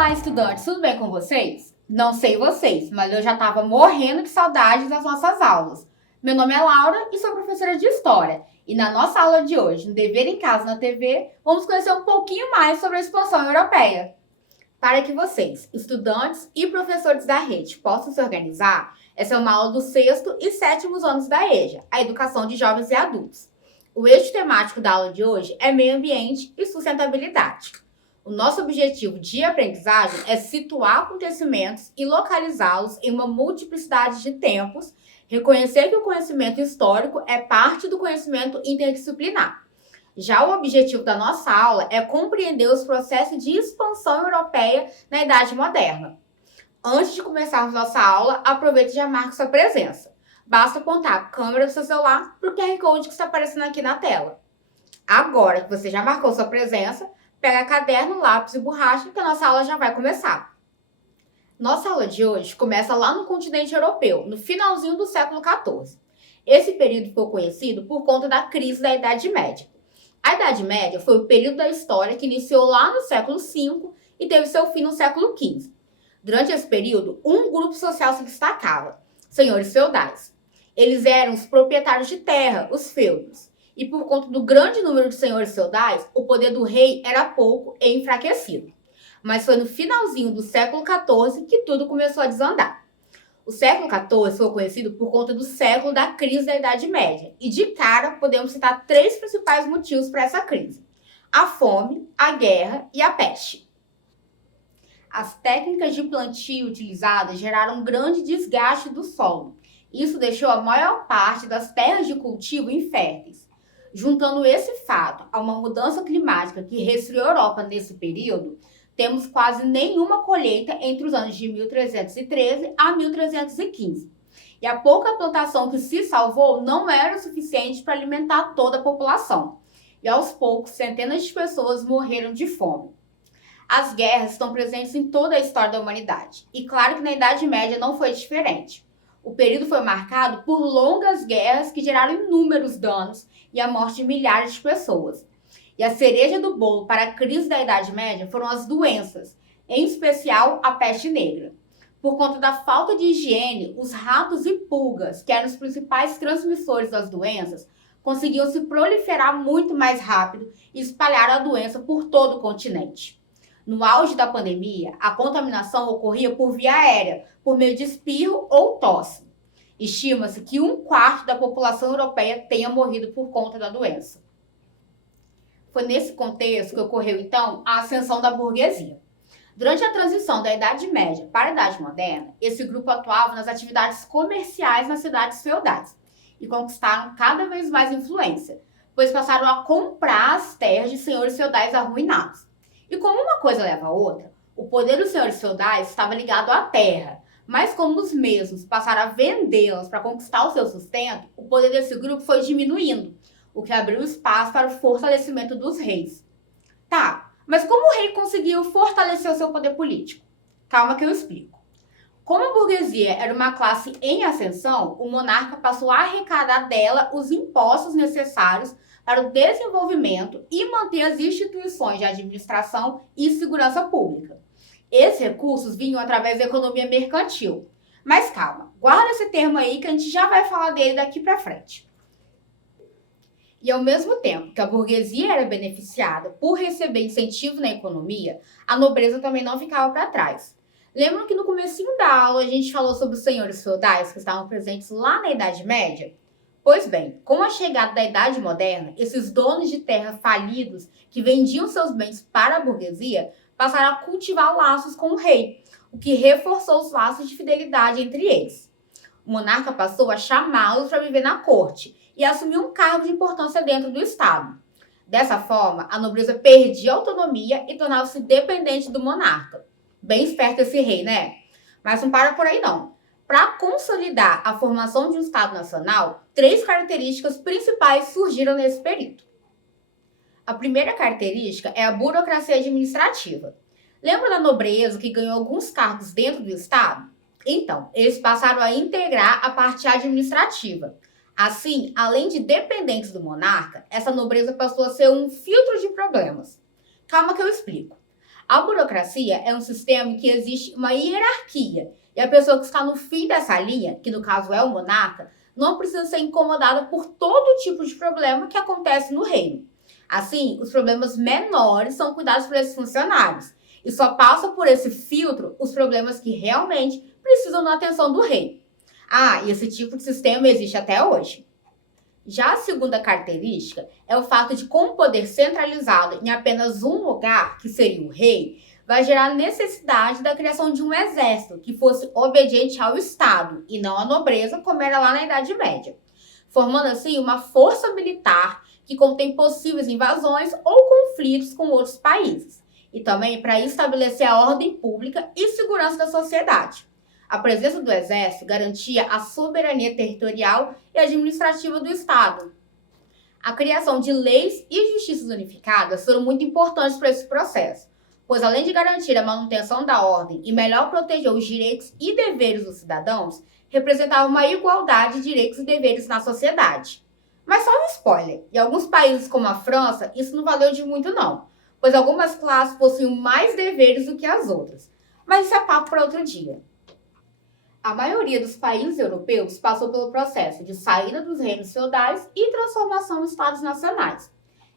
Olá, estudantes, tudo bem com vocês? Não sei vocês, mas eu já estava morrendo de saudade das nossas aulas. Meu nome é Laura e sou professora de História. E na nossa aula de hoje, no Dever em Casa na TV, vamos conhecer um pouquinho mais sobre a expansão europeia. Para que vocês, estudantes e professores da rede, possam se organizar, essa é uma aula dos 6º e 7º anos da EJA, a Educação de Jovens e Adultos. O eixo temático da aula de hoje é Meio Ambiente e Sustentabilidade. O nosso objetivo de aprendizagem é situar acontecimentos e localizá-los em uma multiplicidade de tempos, reconhecer que o conhecimento histórico é parte do conhecimento interdisciplinar. Já o objetivo da nossa aula é compreender os processos de expansão europeia na Idade Moderna. Antes de começarmos nossa aula, aproveite e já marque sua presença. Basta apontar a câmera do seu celular para o QR Code que está aparecendo aqui na tela. Agora que você já marcou sua presença, pega caderno, lápis e borracha que a nossa aula já vai começar. Nossa aula de hoje começa lá no continente europeu, no finalzinho do século XIV. Esse período ficou conhecido por conta da crise da Idade Média. A Idade Média foi o período da história que iniciou lá no século V e teve seu fim no século XV. Durante esse período, um grupo social se destacava: senhores feudais. Eles eram os proprietários de terra, os feudos. E por conta do grande número de senhores feudais, o poder do rei era pouco e enfraquecido. Mas foi no finalzinho do século XIV que tudo começou a desandar. O século XIV foi conhecido por conta do século da crise da Idade Média. E de cara, podemos citar 3 principais motivos para essa crise: a fome, a guerra e a peste. As técnicas de plantio utilizadas geraram um grande desgaste do solo. Isso deixou a maior parte das terras de cultivo inférteis. Juntando esse fato a uma mudança climática que resfriou a Europa nesse período, temos quase nenhuma colheita entre os anos de 1313 a 1315. E a pouca plantação que se salvou não era o suficiente para alimentar toda a população. E aos poucos, centenas de pessoas morreram de fome. As guerras estão presentes em toda a história da humanidade. E claro que na Idade Média não foi diferente. O período foi marcado por longas guerras que geraram inúmeros danos e a morte de milhares de pessoas. E a cereja do bolo para a crise da Idade Média foram as doenças, em especial a peste negra. Por conta da falta de higiene, os ratos e pulgas, que eram os principais transmissores das doenças, conseguiam se proliferar muito mais rápido e espalhar a doença por todo o continente. No auge da pandemia, a contaminação ocorria por via aérea, por meio de espirro ou tosse. Estima-se que 1/4 da população europeia tenha morrido por conta da doença. Foi nesse contexto que ocorreu, então, a ascensão da burguesia. Durante a transição da Idade Média para a Idade Moderna, esse grupo atuava nas atividades comerciais nas cidades feudais e conquistaram cada vez mais influência, pois passaram a comprar as terras de senhores feudais arruinados. E como uma coisa leva a outra, o poder dos senhores feudais estava ligado à terra, mas como os mesmos passaram a vendê-las para conquistar o seu sustento, o poder desse grupo foi diminuindo, o que abriu espaço para o fortalecimento dos reis. Tá, mas como o rei conseguiu fortalecer o seu poder político? Calma que eu explico. Como a burguesia era uma classe em ascensão, o monarca passou a arrecadar dela os impostos necessários para o desenvolvimento e manter as instituições de administração e segurança pública. Esses recursos vinham através da economia mercantil. Mas calma, guarda esse termo aí que a gente já vai falar dele daqui para frente. E ao mesmo tempo que a burguesia era beneficiada por receber incentivo na economia, a nobreza também não ficava para trás. Lembram que no comecinho da aula a gente falou sobre os senhores feudais que estavam presentes lá na Idade Média? Pois bem, com a chegada da Idade Moderna, esses donos de terra falidos que vendiam seus bens para a burguesia passaram a cultivar laços com o rei, o que reforçou os laços de fidelidade entre eles. O monarca passou a chamá-los para viver na corte e assumir um cargo de importância dentro do Estado. Dessa forma, a nobreza perdia a autonomia e tornava-se dependente do monarca. Bem esperto esse rei, né? Mas não para por aí não. Para consolidar a formação de um Estado nacional, 3 características principais surgiram nesse período. A primeira característica é a burocracia administrativa. Lembra da nobreza que ganhou alguns cargos dentro do Estado? Então, eles passaram a integrar a parte administrativa. Assim, além de dependentes do monarca, essa nobreza passou a ser um filtro de problemas. Calma que eu explico. A burocracia é um sistema em que existe uma hierarquia e a pessoa que está no fim dessa linha, que no caso é o monarca, não precisa ser incomodada por todo tipo de problema que acontece no reino. Assim, os problemas menores são cuidados por esses funcionários e só passa por esse filtro os problemas que realmente precisam da atenção do rei. E esse tipo de sistema existe até hoje. Já a segunda característica é o fato de, com o poder centralizado em apenas um lugar, que seria o rei, vai gerar necessidade da criação de um exército que fosse obediente ao Estado e não à nobreza, como era lá na Idade Média, formando assim uma força militar que contém possíveis invasões ou conflitos com outros países, e também para estabelecer a ordem pública e segurança da sociedade. A presença do exército garantia a soberania territorial e administrativa do Estado. A criação de leis e justiças unificadas foram muito importantes para esse processo, pois além de garantir a manutenção da ordem e melhor proteger os direitos e deveres dos cidadãos, representava uma igualdade de direitos e deveres na sociedade. Mas só um spoiler, em alguns países como a França, isso não valeu de muito não, pois algumas classes possuíam mais deveres do que as outras. Mas isso é papo para outro dia. A maioria dos países europeus passou pelo processo de saída dos reinos feudais e transformação em estados nacionais.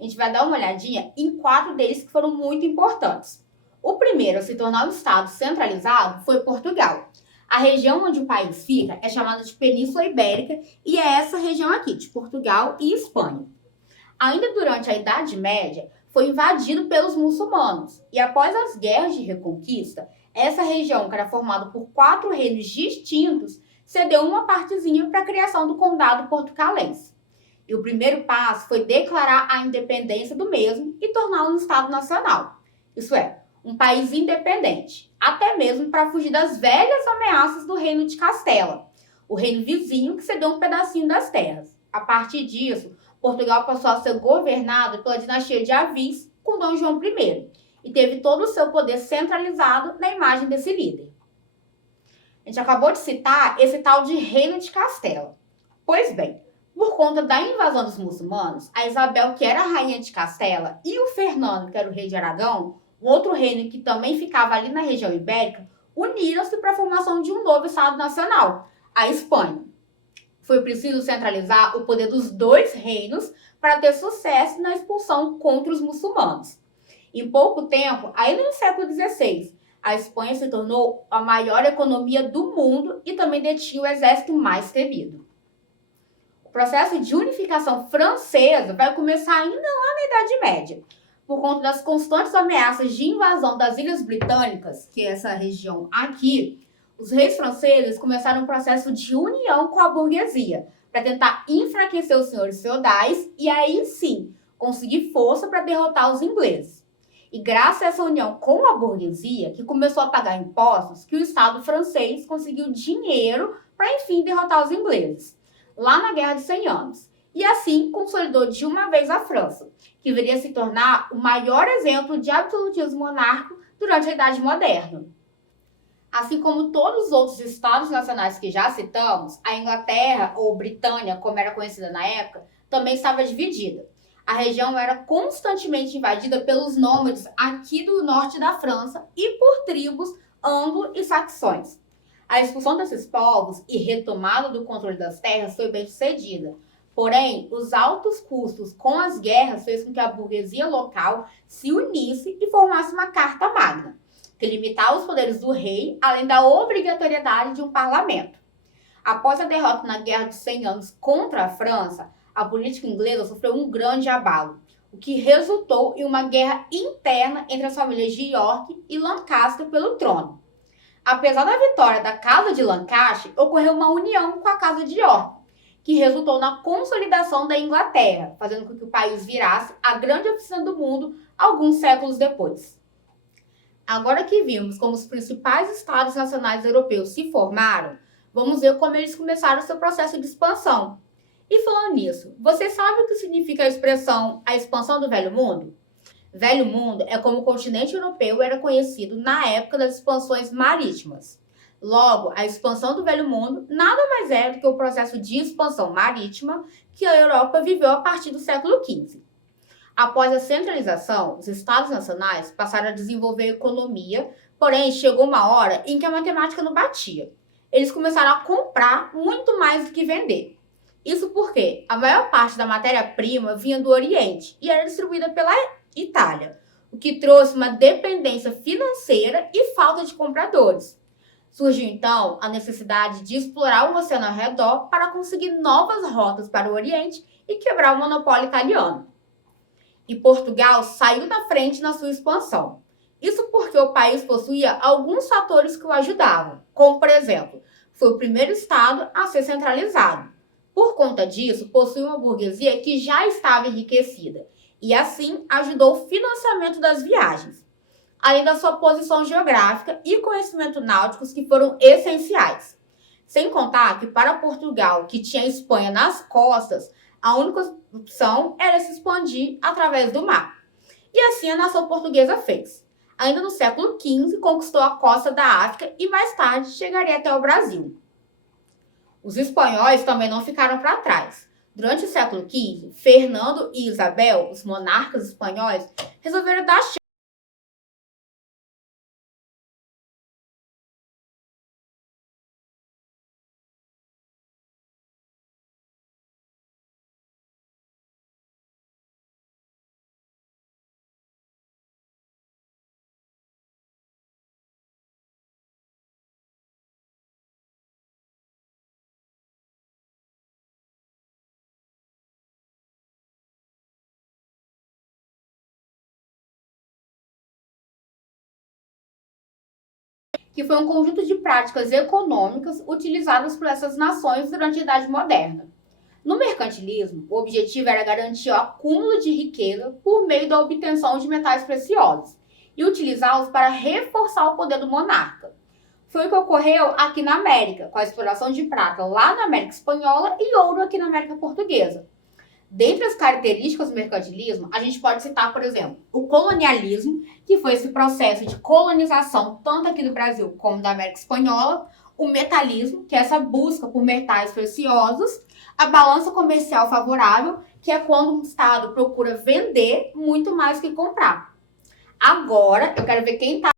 A gente vai dar uma olhadinha em 4 deles que foram muito importantes. O primeiro a se tornar um estado centralizado foi Portugal. A região onde o país fica é chamada de Península Ibérica e é essa região aqui, de Portugal e Espanha. Ainda durante a Idade Média, foi invadido pelos muçulmanos e após as guerras de reconquista, essa região, que era formada por 4 reinos distintos, cedeu uma partezinha para a criação do Condado Portucalense. E o primeiro passo foi declarar a independência do mesmo e torná-lo um Estado nacional. Isso é, um país independente, até mesmo para fugir das velhas ameaças do Reino de Castela, o reino vizinho que cedeu um pedacinho das terras. A partir disso, Portugal passou a ser governado pela dinastia de Avis com Dom João I e teve todo o seu poder centralizado na imagem desse líder. A gente acabou de citar esse tal de Reino de Castela. Pois bem, por conta da invasão dos muçulmanos, a Isabel, que era a rainha de Castela, e o Fernando, que era o rei de Aragão, um outro reino que também ficava ali na região ibérica, uniram-se para a formação de um novo Estado nacional, a Espanha. Foi preciso centralizar o poder dos 2 reinos para ter sucesso na expulsão contra os muçulmanos. Em pouco tempo, ainda no século XVI, a Espanha se tornou a maior economia do mundo e também detinha o exército mais temido. O processo de unificação francesa vai começar ainda lá na Idade Média, por conta das constantes ameaças de invasão das Ilhas Britânicas, que é essa região aqui. Os reis franceses começaram um processo de união com a burguesia, para tentar enfraquecer os senhores feudais e aí sim conseguir força para derrotar os ingleses. E graças a essa união com a burguesia, que começou a pagar impostos, que o Estado francês conseguiu dinheiro para enfim derrotar os ingleses, lá na Guerra de 100 Anos. E assim consolidou de uma vez a França, que viria a se tornar o maior exemplo de absolutismo monárquico durante a Idade Moderna. Assim como todos os outros estados nacionais que já citamos, a Inglaterra, ou Britânia, como era conhecida na época, também estava dividida. A região era constantemente invadida pelos nômades aqui do norte da França e por tribos anglo e saxões. A expulsão desses povos e retomada do controle das terras foi bem sucedida. Porém, os altos custos com as guerras fez com que a burguesia local se unisse e formasse uma Carta Magna, que limitava os poderes do rei, além da obrigatoriedade de um parlamento. Após a derrota na Guerra dos 100 Anos contra a França, a política inglesa sofreu um grande abalo, o que resultou em uma guerra interna entre as famílias de York e Lancaster pelo trono. Apesar da vitória da Casa de Lancaster, ocorreu uma união com a Casa de York, que resultou na consolidação da Inglaterra, fazendo com que o país virasse a grande oficina do mundo alguns séculos depois. Agora que vimos como os principais estados nacionais europeus se formaram, vamos ver como eles começaram seu processo de expansão. E falando nisso, você sabe o que significa a expressão a expansão do Velho Mundo? Velho Mundo é como o continente europeu era conhecido na época das expansões marítimas. Logo, a expansão do Velho Mundo nada mais é do que o processo de expansão marítima que a Europa viveu a partir do século XV. Após a centralização, os estados nacionais passaram a desenvolver a economia, porém chegou uma hora em que a matemática não batia. Eles começaram a comprar muito mais do que vender. Isso porque a maior parte da matéria-prima vinha do Oriente e era distribuída pela Itália, o que trouxe uma dependência financeira e falta de compradores. Surgiu então a necessidade de explorar o oceano ao redor para conseguir novas rotas para o Oriente e quebrar o monopólio italiano. E Portugal saiu na frente na sua expansão. Isso porque o país possuía alguns fatores que o ajudavam, como, por exemplo, foi o primeiro estado a ser centralizado. Por conta disso, possuía uma burguesia que já estava enriquecida e, assim, ajudou o financiamento das viagens, além da sua posição geográfica e conhecimento náuticos que foram essenciais. Sem contar que, para Portugal, que tinha a Espanha nas costas, a única opção era se expandir através do mar. E assim a nação portuguesa fez. Ainda no século XV, conquistou a costa da África e mais tarde chegaria até o Brasil. Os espanhóis também não ficaram para trás. Durante o século XV, Fernando e Isabel, os monarcas espanhóis, resolveram dar que foi um conjunto de práticas econômicas utilizadas por essas nações durante a Idade Moderna. No mercantilismo, o objetivo era garantir o acúmulo de riqueza por meio da obtenção de metais preciosos e utilizá-los para reforçar o poder do monarca. Foi o que ocorreu aqui na América, com a exploração de prata lá na América Espanhola e ouro aqui na América Portuguesa. Dentre as características do mercantilismo, a gente pode citar, por exemplo, o colonialismo, que foi esse processo de colonização tanto aqui do Brasil como da América Espanhola, o metalismo, que é essa busca por metais preciosos, a balança comercial favorável, que é quando um Estado procura vender muito mais que comprar. Agora, eu quero ver quem está